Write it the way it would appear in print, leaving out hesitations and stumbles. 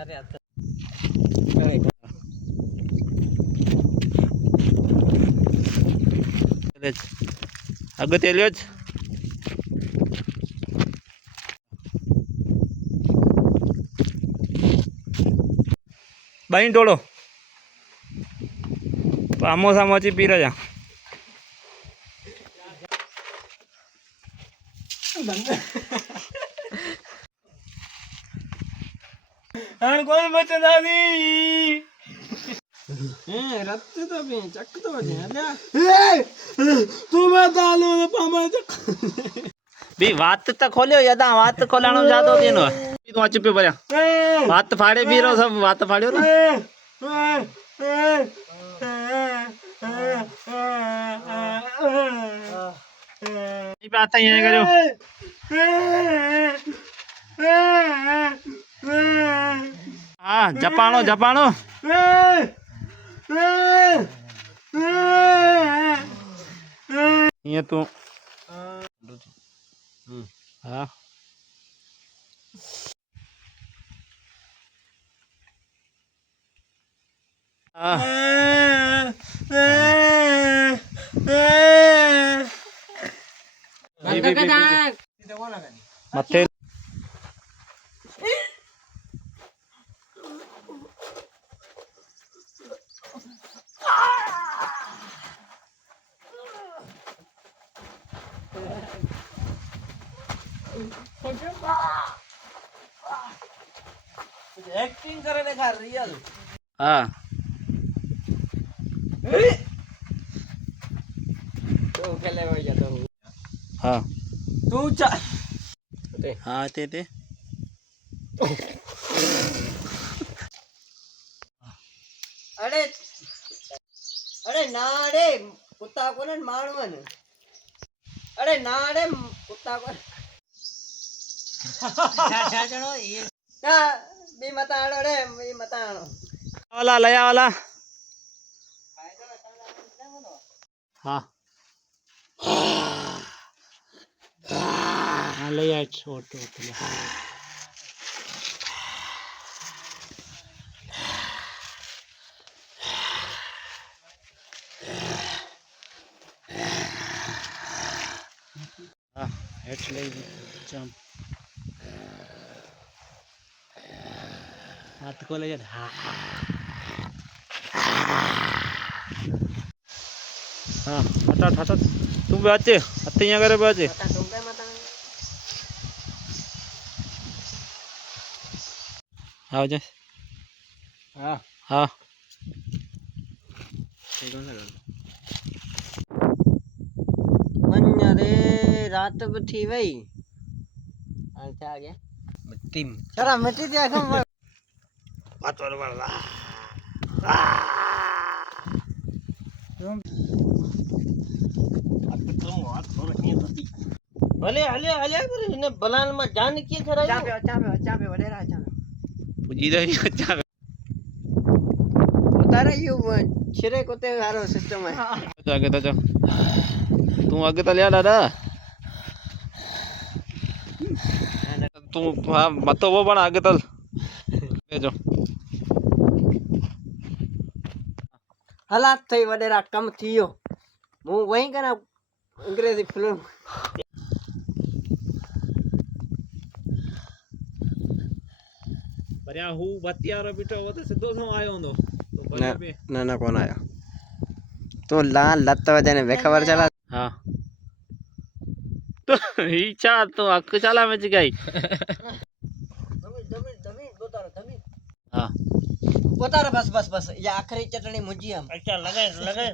अरे अगत्य લ્યો જ બાઈ ટોળો આમોસા મોચી પી રહ્યા हां कौन बच्चा दादी रक्त तो भी चक तो दे तू मैं डालो पामा चक बी बात तो खोलियो यदा बात खोलाणो जातो तेनो तू आ चुप पड्या बात फाड़े बीरो सब बात फाड़ियो ना ई बात यहां करियो हाँ जपानो जपानो ये तू हाँ मथे एक्टिंग करे देखा रियल हाँ तो खेले हो जाता हूँ हाँ तू चा हाँ ते अरे अरे ना रे कुत्ता को ना मारवन अरे ना रे कुत्ता को चलो ये ना बी मताड़ो रे बी मताड़ो वाला लया वाला हाँ हाँ ले आए छोटो हाँ हेठ ले जंप हाथ को ले जा हाँ हाँ हटा हटा तू बचे हत्ते यहाँ करे बचे आओ जा हाँ हाँ रे रात थी वही अच्छा आ गया मिट्टी चला मिट्टी दिया हम बात वाला भले हले हले ने बलान में जान की खरा चापे वडेरा चापे पूजी रही अच्छा उतारे यू छिरे कोते हारो सिस्टम है आगे तो जा तू आगे तो लिया दादा तू हाँ मत वो बना आगे तल ले जाओ हालात थई वडेरा कम थियो मु वही कना अंग्रेजी फिल्म बढ़िया हूँ बतियारो बिटो वो तो सिद्धो सो आयो होंदो तो बढ़िया पे ना ना कौन आया तो ला लत वजने वे खबर चला हाँ तो इच्छा तो हक चला में गई हाँ पोतारा बस बस बस ये आखिरी चटनी मुझी हम अच्छा लगे लगे